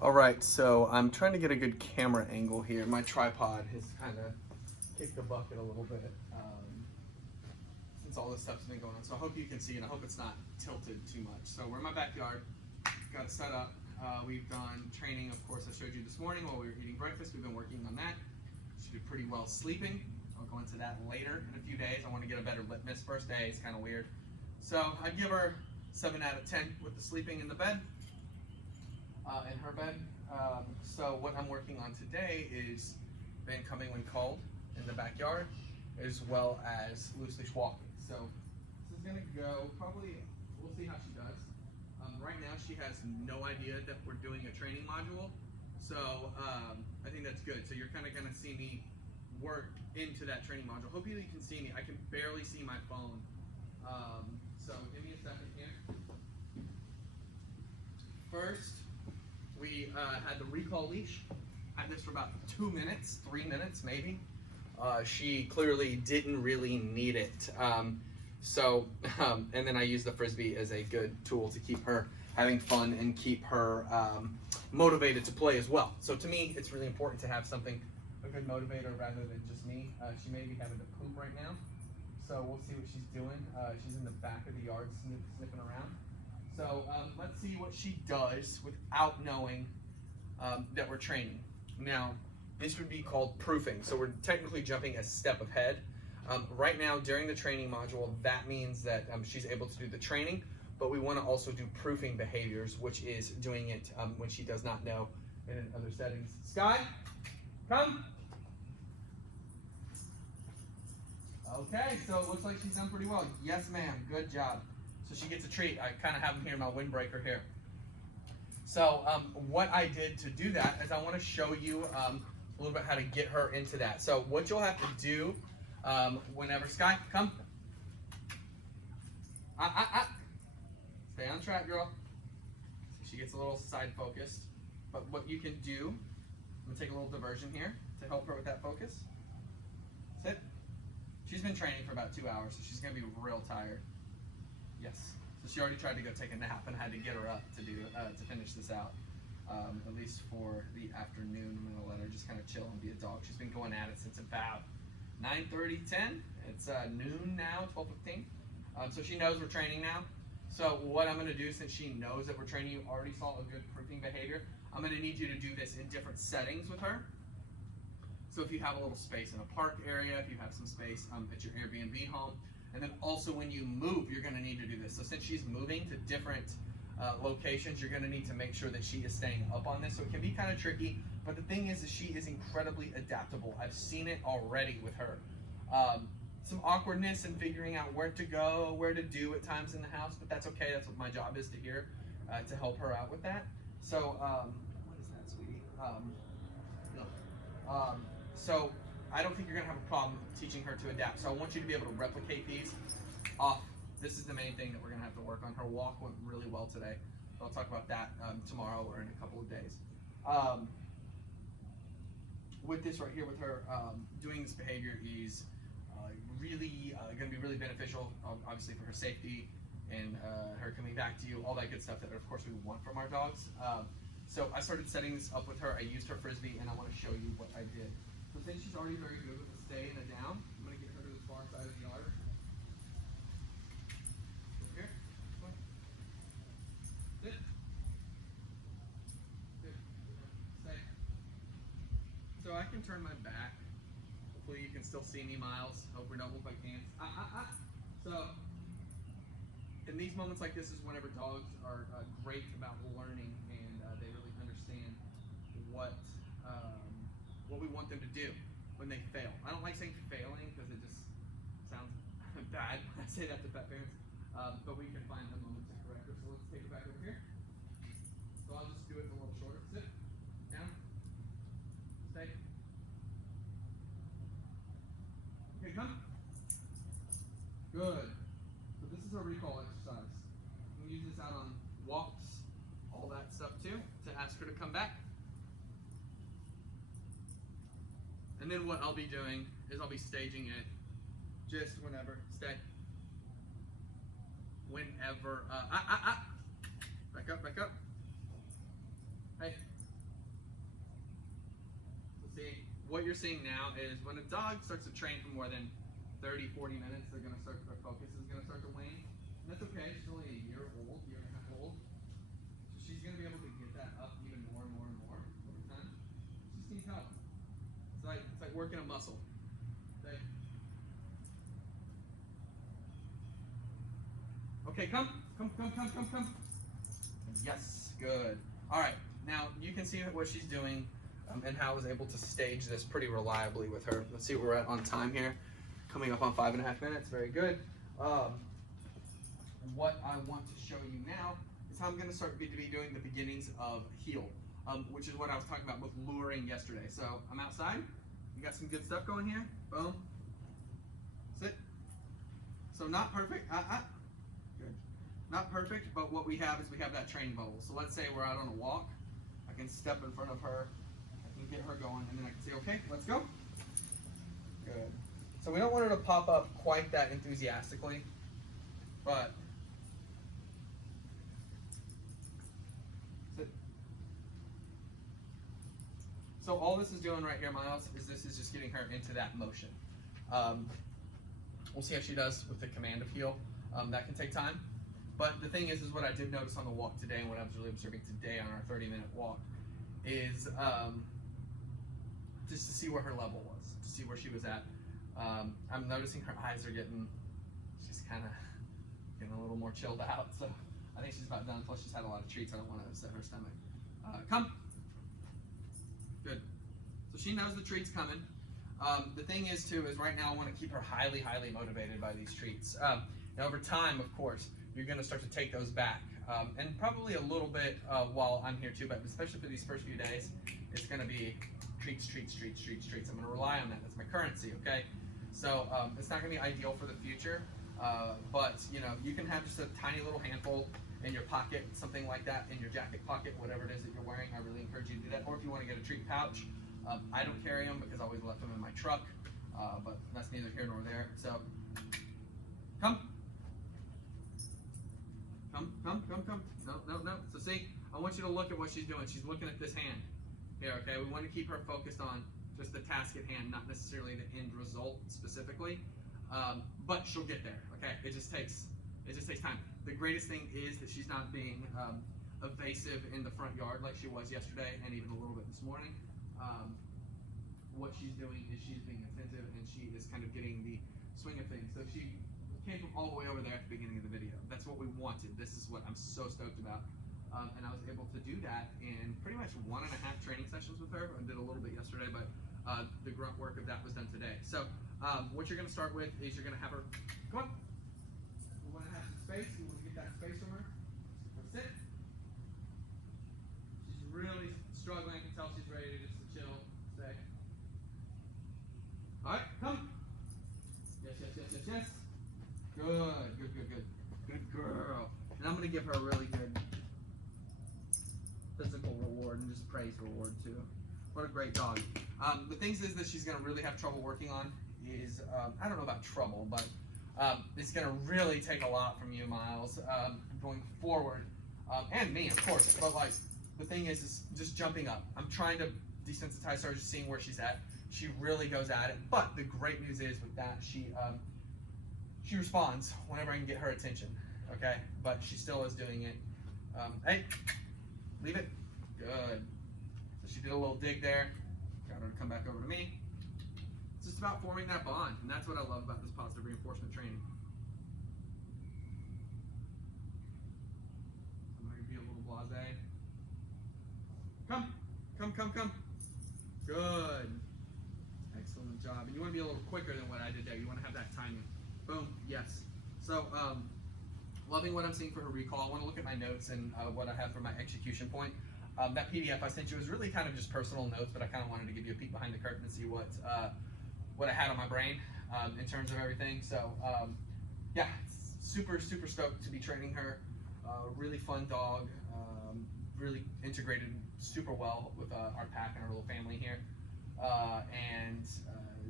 All right, so I'm trying to get a good camera angle here. My tripod has kind of kicked the bucket a little bit since all this stuff's been going on. So I hope you can see, and I hope it's not tilted too much. So we're in my backyard, got it set up. We've done training, of course, I showed you this morning while we were eating breakfast. We've been working on that. She did pretty well sleeping. I'll go into that later in a few days. I want to get a better litmus. First day is kind of weird. So I'd give her 7 out of 10 with the sleeping in the bed. In her bed. So what I'm working on today is been coming when called in the backyard, as well as loose leash walking. So this is gonna go probably, we'll see how she does. Right now she has no idea that we're doing a training module. So I think that's good. So you're kind of gonna see me work into that training module. Hopefully you can see me. I can barely see my phone. So give me a second here. First, we had the recall leash. Had this for about 2 minutes, 3 minutes maybe. She clearly didn't really need it. And then I used the Frisbee as a good tool to keep her having fun and keep her motivated to play as well. So to me, it's really important to have something, a good motivator rather than just me. She may be having to poop right now. So we'll see what she's doing. She's in the back of the yard sniffing around. So let's see what she does without knowing that we're training. Now, this would be called proofing. So we're technically jumping a step ahead. Right now, during the training module, that means that she's able to do the training, but we want to also do proofing behaviors, which is doing it when she does not know in other settings. Skye, come. Okay, so it looks like she's done pretty well. Yes, ma'am. Good job. So she gets a treat. I kind of have them here in my windbreaker here. So what I did to do that is I want to show you a little bit how to get her into that. So what you'll have to do whenever, Skye, come. Stay on track, girl. So she gets a little side focused. But what you can do, I'm going to take a little diversion here to help her with that focus. Sit. She's been training for about 2 hours, so she's going to be real tired. Yes. So she already tried to go take a nap, and I had to get her up to finish this out. At least for the afternoon, I'm going to let her just kind of chill and be a dog. She's been going at it since about 9:30, 10. It's noon now, 12:15. So she knows we're training now. So what I'm going to do, since she knows that we're training, you already saw a good proofing behavior. I'm going to need you to do this in different settings with her. So if you have a little space in a park area, if you have some space at your Airbnb home, and then also when you move, you're going to need to do this. So since she's moving to different locations, you're going to need to make sure that she is staying up on this. So it can be kind of tricky, but the thing is she is incredibly adaptable. I've seen it already with her. Some awkwardness in figuring out where to go, where to do at times in the house, but that's okay. That's what my job is to help her out with that. So what is that, sweetie? So I don't think you're going to have a problem teaching her to adapt. So I want you to be able to replicate these off. This is the main thing that we're going to have to work on. Her walk went really well today. I'll talk about that tomorrow or in a couple of days. With this right here, with her doing this behavior is really going to be really beneficial, obviously for her safety and her coming back to you, all that good stuff that of course we want from our dogs. So I started setting this up with her. I used her Frisbee, and I want to show you what I did. So since she's already very good with the stay and the down, I'm going to get her to the far side of the yard. Over here. Sit. Good. Stay. So I can turn my back. Hopefully you can still see me, Miles. Hope we don't look like ants. So in these moments like this is whenever dogs are great about learning, and they really understand what we want them to do when they fail. I don't like saying failing because it just sounds bad when I say that to pet parents, but we can find the moment to correct her. So let's take her back over here. So I'll just do it a little shorter. Sit, down, stay. Okay, come. Good. So this is our recall exercise. We use this out on walks, all that stuff too, to ask her to come back. And then what I'll be doing is I'll be staging it just whenever. Stay. Whenever. Back up, back up. Hey, what you're seeing now is when a dog starts to train for more than 30, 40 minutes, their focus is gonna start to wane. And that's okay, she's only a year old, year and a half old. So she's gonna be able to get that up even more and more and more over time. She just needs help. It's like working a muscle. Okay. Okay, come. Yes, good. All right, now you can see what she's doing and how I was able to stage this pretty reliably with her. Let's see where we're at on time here. Coming up on 5.5 minutes, very good. What I want to show you now is how I'm gonna start to be doing the beginnings of heel, which is what I was talking about with luring yesterday. So I'm outside, you got some good stuff going here, boom, sit. So not perfect, good. Not perfect, but what we have is we have that training bubble. So let's say we're out on a walk, I can step in front of her, I can get her going, and then I can say, okay, let's go. Good. So we don't want her to pop up quite that enthusiastically, but sit. So all this is doing right here, Miles, is this is just getting her into that motion. We'll see how she does with the command of heel. That can take time. But the thing is what I did notice on the walk today, and what I was really observing today on our 30-minute walk, is just to see where her level was, to see where she was at. I'm noticing her eyes are she's kind of getting a little more chilled out, so I think she's about done, plus she's had a lot of treats. I don't want to upset her stomach. Come. Good. So she knows the treat's coming. The thing is, too, is right now I want to keep her highly, highly motivated by these treats. Now, over time, of course, you're going to start to take those back. And probably a little bit while I'm here, too, but especially for these first few days, it's going to be treats. I'm going to rely on that. That's my currency, okay? So it's not going to be ideal for the future, but, you know, you can have just a tiny little handful in your pocket, something like that, in your jacket pocket, whatever it is that you're wearing. I really encourage you to do that. Or if you want to get a treat pouch, I don't carry them because I always left them in my truck, but that's neither here nor there. So, come. No. So see, I want you to look at what she's doing. She's looking at this hand here, okay? We want to keep her focused on just the task at hand, not necessarily the end result specifically, but she'll get there, okay? It just takes time. The greatest thing is that she's not being evasive in the front yard like she was yesterday and even a little bit this morning. What she's doing is she's being attentive and she is kind of getting the swing of things. So she came from all the way over there at the beginning of the video. That's what we wanted. This is what I'm so stoked about. And I was able to do that in pretty much 1.5 training sessions with her. I did a little bit yesterday, but the grunt work of that was done today. So what you're going to start with is you're going to have her, come on. We want to have some space. We want to get that space from her. So sit. She's really struggling. I can tell she's ready to just chill, stay. All right, come. Yes. Good girl. And I'm going to give her a really good physical reward and just praise reward too. What a great dog. The things is that she's going to really have trouble working on is, I don't know about trouble, but it's going to really take a lot from you, Miles, going forward. And me, of course. But like, the thing is just jumping up. I'm trying to desensitize her, just seeing where she's at. She really goes at it. But the great news is with that, she responds whenever I can get her attention, okay? But she still is doing it. Hey, leave it. Good. So she did a little dig there. Got her to come back over to me. It's just about forming that bond, and that's what I love about this positive reinforcement training. I'm going to be a little blasé. Come. Good. Excellent job. And you want to be a little quicker than what I did there. You want to have that timing. Boom. Yes. So, loving what I'm seeing for her recall. I want to look at my notes and what I have for my execution point. That PDF I sent you was really kind of just personal notes, but I kind of wanted to give you a peek behind the curtain and see what I had on my brain in terms of everything. So, yeah, super stoked to be training her. Really fun dog. Really integrated super well with our pack and our little family here. And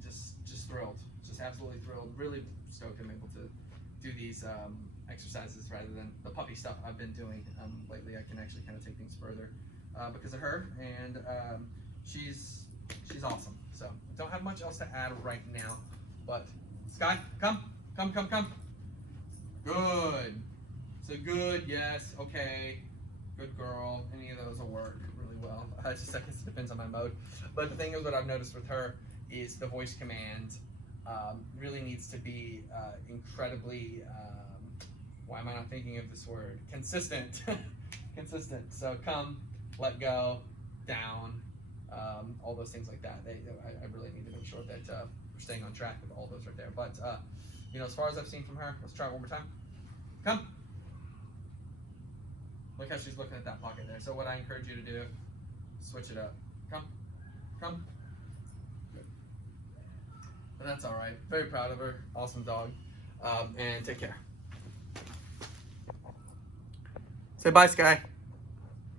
just thrilled. Just absolutely thrilled. Really stoked I'm able to do these exercises rather than the puppy stuff I've been doing lately. I can actually kind of take things further because of her, and she's She's awesome. So don't have much else to add right now, but Skye, come. Good. So good, yes, okay, good girl. Any of those will work really well. It's just, I guess it depends on my mode. But the thing is, what I've noticed with her is the voice command really needs to be incredibly, why am I not thinking of this word? Consistent. Consistent. So come, let go, down, all those things like that. I really need to make sure that we're staying on track with all those right there. But you know, as far as I've seen from her, let's try it one more time. Come. Look how she's looking at that pocket there. So what I encourage you to do, switch it up. Come. Good. But that's all right. Very proud of her. Awesome dog. And take care. Say bye, Skye.